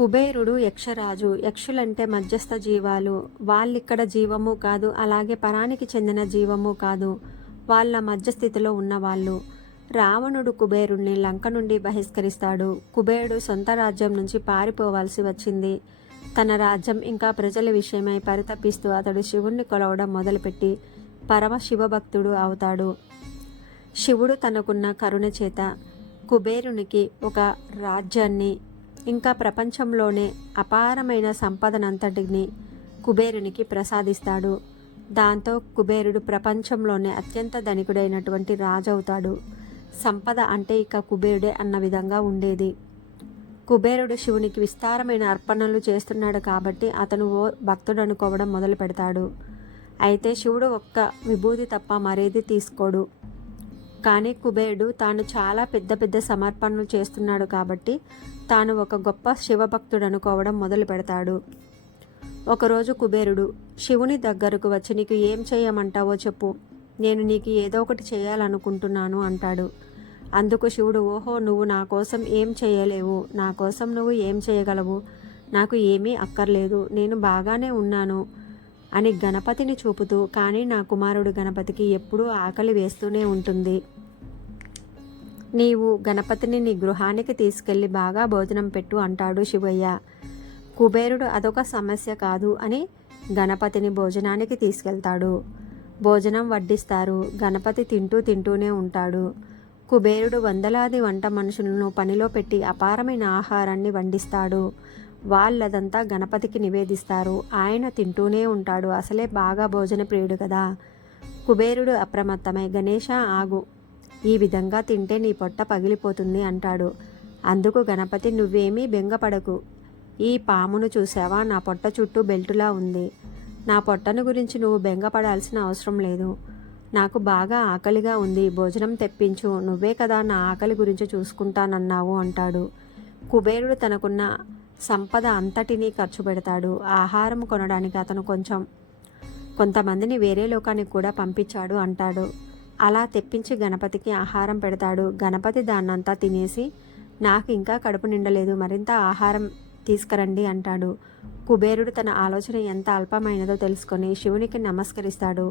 కుబేరుడు యక్షరాజు. యక్షులంటే మధ్యస్థ జీవాలు. వాళ్ళిక్కడ జీవము కాదు, అలాగే పరానికి చెందిన జీవము కాదు. వాళ్ళ మధ్యస్థితిలో ఉన్నవాళ్ళు. రావణుడు కుబేరుణ్ణి లంక నుండి బహిష్కరిస్తాడు. కుబేరుడు సొంత రాజ్యం నుంచి పారిపోవాల్సి వచ్చింది. తన రాజ్యం ఇంకా ప్రజల విషయమై పరితపిస్తూ అతడు శివుణ్ణి కొలవడం మొదలుపెట్టి పరమ శివభక్తుడు అవుతాడు. శివుడు తనకున్న కరుణ చేత కుబేరునికి ఒక రాజ్యాన్ని, ఇంకా ప్రపంచంలోనే అపారమైన సంపదనంతటిని కుబేరునికి ప్రసాదిస్తాడు. దాంతో కుబేరుడు ప్రపంచంలోనే అత్యంత ధనికుడైనటువంటి రాజు అవుతాడు. సంపద అంటే ఇక కుబేరుడే అన్న విధంగా ఉండేది. కుబేరుడు శివునికి విస్తారమైన అర్పణలు చేస్తున్నాడు కాబట్టి అతను ఓ భక్తుడు అనుకోవడం మొదలు పెడతాడు. అయితే శివుడు ఒక్క విభూతి తప్ప మరేది తీసుకోడు. కానీ కుబేరుడు తాను చాలా పెద్ద పెద్ద సమర్పణలు చేస్తున్నాడు కాబట్టి తాను ఒక గొప్ప శివభక్తుడు అనుకోవడం మొదలు పెడతాడు. ఒకరోజు కుబేరుడు శివుని దగ్గరకు వచ్చి, నీకు ఏం చేయమంటావో చెప్పు, నేను నీకు ఏదో ఒకటి చేయాలనుకుంటున్నాను అంటాడు. అందుకు శివుడు, ఓహో, నువ్వు నా కోసం ఏం చేయలేవు, నా కోసం నువ్వు ఏం చేయగలవు, నాకు ఏమీ అక్కర్లేదు, నేను బాగానే ఉన్నాను అని గణపతిని చూపుతూ, కానీ నా కుమారుడు గణపతికి ఎప్పుడూ ఆకలి వేస్తూనే ఉంటుంది. నీవు గణపతిని నీ గృహానికి తీసుకెళ్ళి బాగా భోజనం పెట్టు అంటాడు శివయ్య. కుబేరుడు అదొక సమస్య కాదు అని గణపతిని భోజనానికి తీసుకెళ్తాడు. భోజనం వడ్డిస్తారు. గణపతి తింటూనే ఉంటాడు. కుబేరుడు వందలాది వంట మనుషులను పనిలో పెట్టి అపారమైన ఆహారాన్ని వండిస్తాడు. వాళ్ళదంతా గణపతికి నివేదిస్తారు. ఆయన తింటూనే ఉంటాడు. అసలే బాగా భోజన ప్రియుడు కదా. కుబేరుడు అప్రమత్తమై, గణేశ ఆగు, ఈ విధంగా తింటే నీ పొట్ట పగిలిపోతుంది అంటాడు. అందుకు గణపతి, నువ్వేమీ బెంగపడకు, ఈ పామును చూసావా, నా పొట్ట చుట్టూ బెల్టులా ఉంది. నా పొట్టను గురించి నువ్వు బెంగపడాల్సిన అవసరం లేదు. నాకు బాగా ఆకలిగా ఉంది, భోజనం తెప్పించు, నువ్వే కదా నా ఆకలి గురించి చూసుకుంటానన్నావు అంటాడు. కుబేరుడు తనకున్న సంపద అంతటినీ ఖర్చు పెడతాడు. ఆహారం కొనడానికి అతను కొంతమందిని వేరే లోకానికి కూడా పంపించాడు అంటాడు. అలా తెప్పించి గణపతికి ఆహారం పెడతాడు. గణపతి దాన్నంతా తినేసి, నాకు ఇంకా కడుపు నిండలేదు, మరింత ఆహారం తీసుకురండి అంటాడు. కుబేరుడు తన ఆలోచన ఎంత అల్పమైనదో తెలుసుకొని శివునికి నమస్కరిస్తాడు.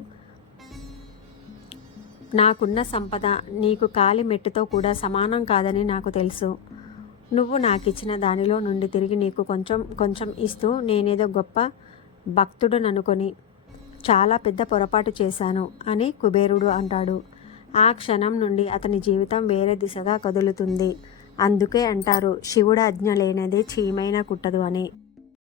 నాకున్న సంపద నీకు కాలి మెట్టుతో కూడా సమానం కాదని నాకు తెలుసు. నువ్వు నాకిచ్చిన దానిలో నుండి తిరిగి నీకు కొంచెం కొంచెం ఇస్తూ నేనేదో గొప్ప భక్తుడననుకొని చాలా పెద్ద పొరపాటు చేశాను అని కుబేరుడు అంటాడు. ఆ క్షణం నుండి అతని జీవితం వేరే దిశగా కదులుతుంది. అందుకే అంటారు, శివుడు ఆజ్ఞ లేనిదే చీమైనా కుట్టదు అని.